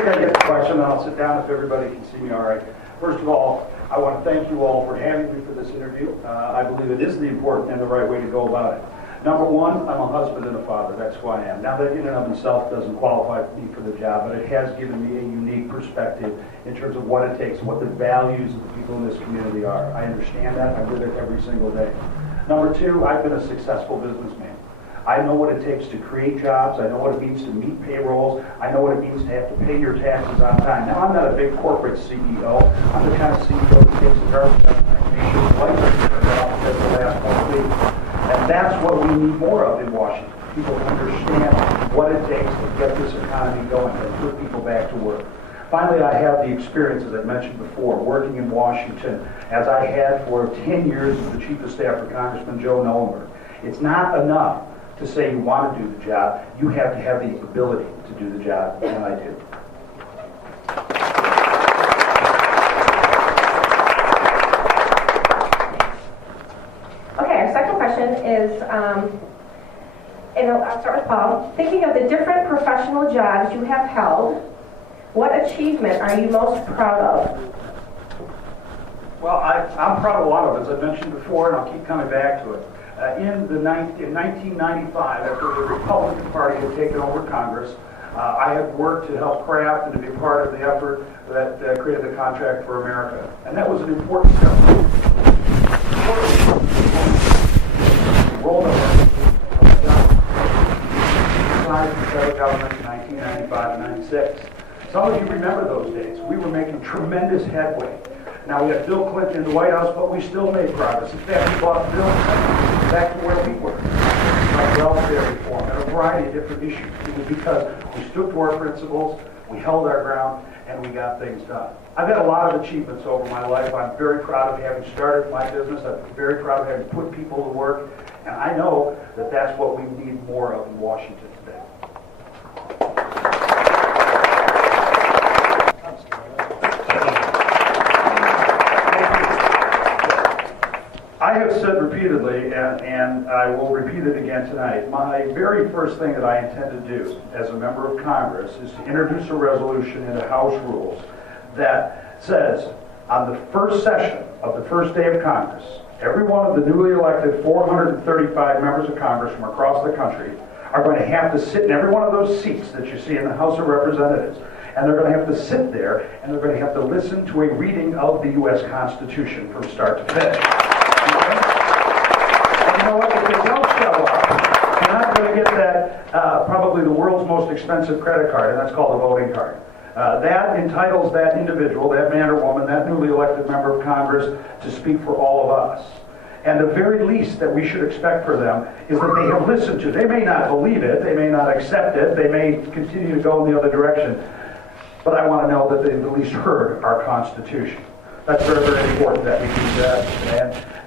think I get the question, and I'll sit down if everybody can see me all right. First of all, I want to thank you all for having me for this interview. I believe it is the important and the right way to go about it. Number one, I'm a husband and a father. That's who I am. Now, that in and of itself doesn't qualify me for the job, but it has given me a unique perspective in terms of what it takes, what the values of the people in this community are. I understand that. I live it every single day. Number two, I've been a successful businessman. I know what it takes to create jobs. I know what it means to meet payrolls. I know what it means to have to pay your taxes on time. Now, I'm not a big corporate CEO. I'm the kind of CEO that takes the garbage out of my nation's life for the last 1 week. And that's what we need more of in Washington. People understand what it takes to get this economy going and put people back to work. Finally, I have the experience, as I mentioned before, working in Washington as I had for 10 years as the Chief of Staff for Congressman Joe Nolenberg. It's not enough to say you want to do the job. You have to have the ability to do the job, and I do. Okay, our second question is, and I'll start with Paul. Thinking of the different professional jobs you have held, what achievement are you most proud of? Well, I'm proud of a lot of it, as I mentioned before, and I'll keep coming back to it. In 1995, after the Republican Party had taken over Congress, I had worked to help craft and to be part of the effort that created the Contract for America. And that was an important step. Rolled up the federal government in 1995 and 96. Some of you remember those days. We were making tremendous headway. Now, we had Bill Clinton in the White House, but we still made progress. In fact, we brought Bill Clinton back to where we were, like welfare reform and a variety of different issues. It was because we stood to our principles, we held our ground, and we got things done. I've had a lot of achievements over my life. I'm very proud of having started my business. I'm very proud of having put people to work, and I know that that's what we need more of in Washington today. I have said repeatedly, and I will repeat it again tonight, my very first thing that I intend to do as a member of Congress is to introduce a resolution into House rules that says on the first session of the first day of Congress, every one of the newly elected 435 members of Congress from across the country are going to have to sit in every one of those seats that you see in the House of Representatives. And they're going to have to sit there, and they're going to have to listen to a reading of the U.S. Constitution from start to finish. And you know what? If they don't show up, you're not going to get that, probably the world's most expensive credit card, and that's called a voting card. That entitles that individual, that man or woman, that newly elected member of Congress to speak for all of us. And the very least that we should expect for them is that they have listened to. They may not believe it, they may not accept it, they may continue to go in the other direction, but I want to know that they've at least heard our Constitution. That's very, very important that we do that,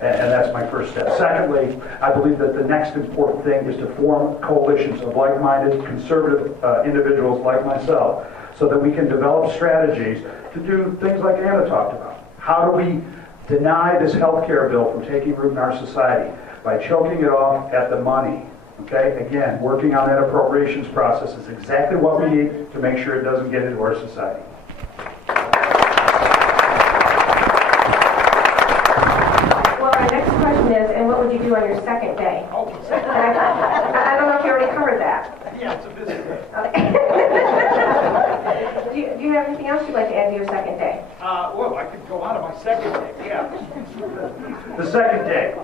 and that's my first step. Secondly, I believe that the next important thing is to form coalitions of like-minded, conservative individuals like myself so that we can develop strategies to do things like Anna talked about. How do we deny this health care bill from taking root in our society? By choking it off at the money. Okay? Again, working on that appropriations process is exactly what we need to make sure it doesn't get into our society. And what would you do on your second day? I don't know if you already covered that. Yeah, it's a busy day. Okay. do you have anything else you'd like to add to your second day? Well, I could go on to my second day. Yeah. The second day.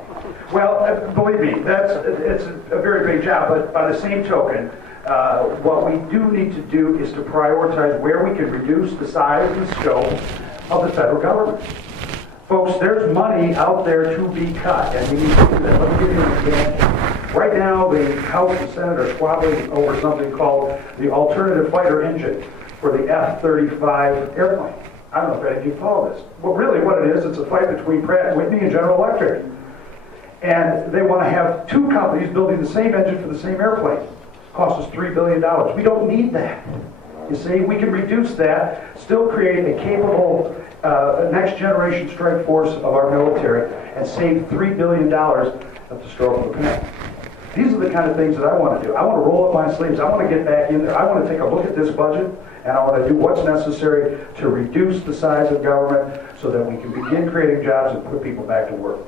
Well, believe me, it's a very big job. But by the same token, what we do need to do is to prioritize where we can reduce the size and scope of the federal government. Folks, there's money out there to be cut, and we need to do that. Let me give you an example. Right now, the House and Senate are squabbling over something called the alternative fighter engine for the F-35 airplane. I don't know if any of you follow this. Well, really what it is, it's a fight between Pratt & Whitney and General Electric. And they want to have two companies building the same engine for the same airplane. It costs us $3 billion. We don't need that. You see, we can reduce that, still create a capable next generation strike force of our military, and save $3 billion at the stroke of a pen. These are the kind of things that I want to do. I want to roll up my sleeves. I want to get back in there. I want to take a look at this budget, and I want to do what's necessary to reduce the size of government so that we can begin creating jobs and put people back to work.